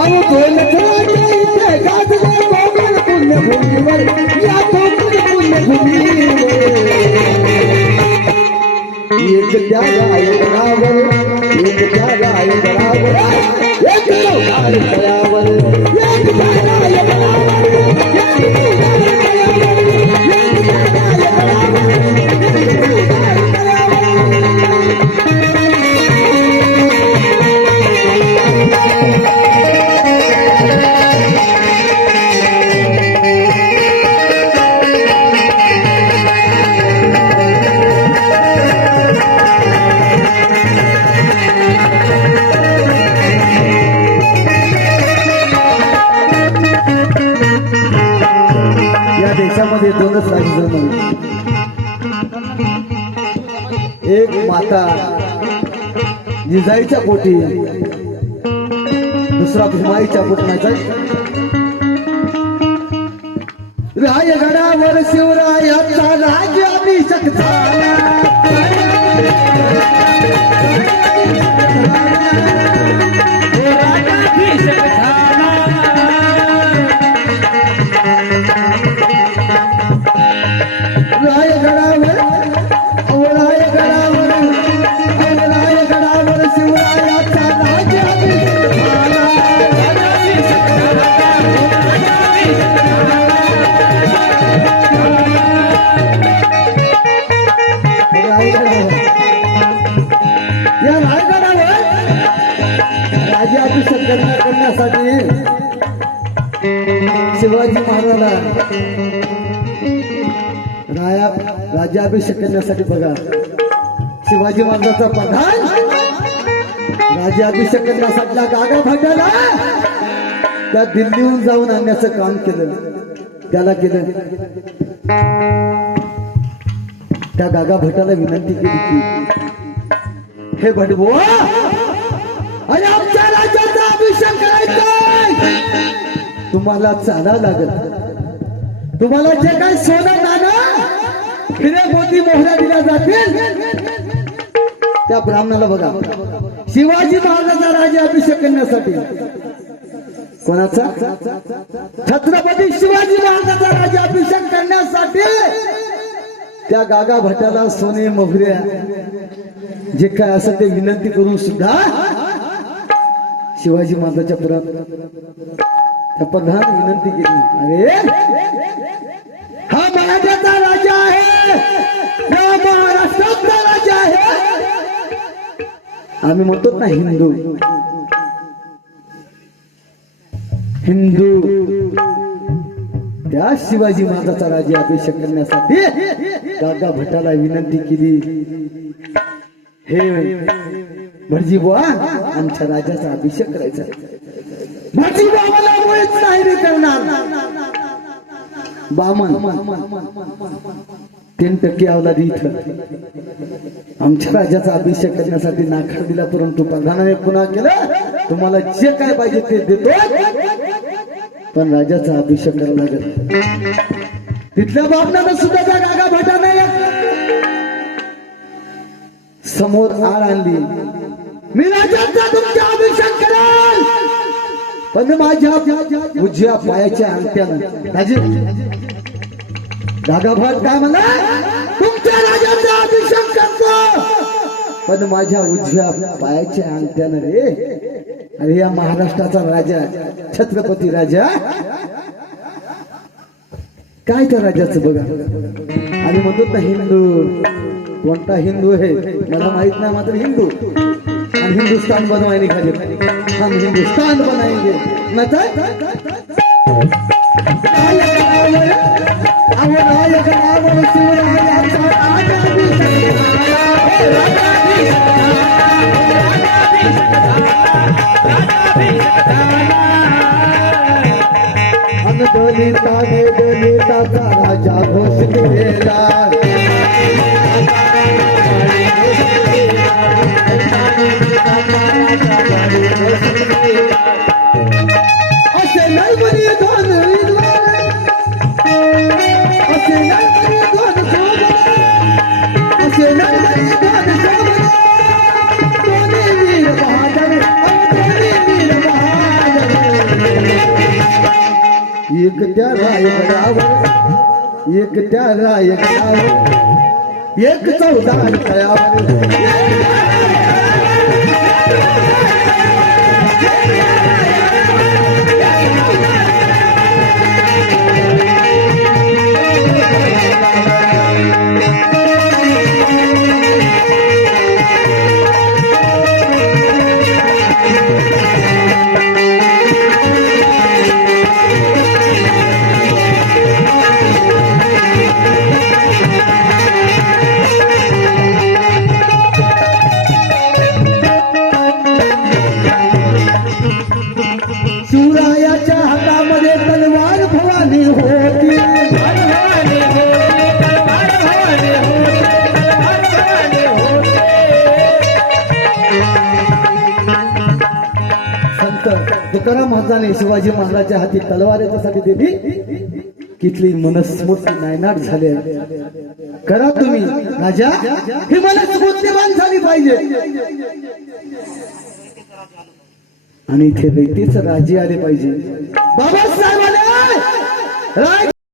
अहो दोन इथे गाजले मोगल पुण्यभूमीवर या पुण्यभूमीवर एक त्या गायकरावर एक त्या गायकरावर एक गायकरावर एक त्या गायकरावर देशामध्ये दोनच राजे जन्मले, एक माता जिजाईच्या पोटी, दुसरा भीमाईच्या पोटण्याचा. रायगडावर शिवरायाचा राज्याभिषेक झाला, करण्यासाठी शिवाजी महाराजाला राज्याभिषेक करण्यासाठी बघा, शिवाजी महाराजांचा प्रधान राज्याभिषेक करण्यासाठी गागा भाटाला त्या दिल्लीहून जाऊन आणण्याचं काम केलं. त्याला केलं, त्या गागा भटाला विनंती केली की हे भटबुवा, आणि आमच्या राज्याचा अभिषेक करायचा, तुम्हाला चाला लागेल. तुम्हाला जे काही सोनं नाणं हिरे मोती मोहऱ्या दिल्या जातील त्या ब्राह्मणाला बघा, शिवाजी महाराजांचा राज्याभिषेक करण्यासाठी. कोणाचा? छत्रपती शिवाजी महाराजांचा राज्याभिषेक करण्यासाठी त्या गागा भटाला सोने मोहऱ्या जे काय असं ते विनंती करून सुद्धा शिवाजी महाराजांच्या पुरात त्या प्रधान विनंती केली, अरे हा महाराजाचा राजा आहे, हा महाराष्ट्राचा राजा आहे. आम्ही म्हणतो ना हिंदू हिंदू, त्या शिवाजी महाराजाचा राज्याभिषेक करण्यासाठी गागा भटाला विनंती केली, हे भटजी बुवा, आमच्या राजाचा अभिषेक करायचा. भटजी बाबाला मुळीच नाही करणार. बामन 3% अवलादी इथं आमच्या राजाचा अभिषेक करण्यासाठी नाकार दिला, परंतु प्रधानाने पुन्हा केलं, तुम्हाला जे काय पाहिजे ते देतो, पण राजाचा अभिषेक करावा लागेल. तिथल्या बामणानं सुद्धा त्या गागा भटाने समोर आळ आणली, मी राजाचा तुमचा अभिषेक करेल, पण माझ्या उजव्या पायाच्या अंगठ्यानं. राजे गागा भट काय म्हणला, तुमच्या राजाचा अभिषेक करतो, पण माझ्या उजव्या पायाच्या अंगठ्यानं रे. अरे या महाराष्ट्राचा राजा, छत्रपती राजा, काय त्या राजाचं बघा. आणि म्हणतो ना हिंदू, कोणता हिंदू आहे मला माहित नाही, मात्र हिंदू. हम हिंदुस्तान बनवाए निकाले, हम हिंदुस्तान बनाएंगे. दलिता का राजा घोषित केला, असे नाही बरी धन विद्वान, असे नाही बरी धन शोभन, असे नाही बरी धन शोभन, दोन्ही वीर बहादर, दोन्ही एकट्या रायगडावर एकट्या रायगडावर एक चौदार तळ्यावर शिवरायाच्या हातामध्ये तलवार भवानी होती संत तुकाराम महाराजांनी शिवाजी महाराजांच्या हाती तलवार याच्यासाठी दिली कितली मनस्मृती नायनाट झाले करा तुम्ही राजा ही मनस्मृतीवान झाली पाहिजे आणि इथे रयतेच राजे आले पाहिजे बाबासाहेब आले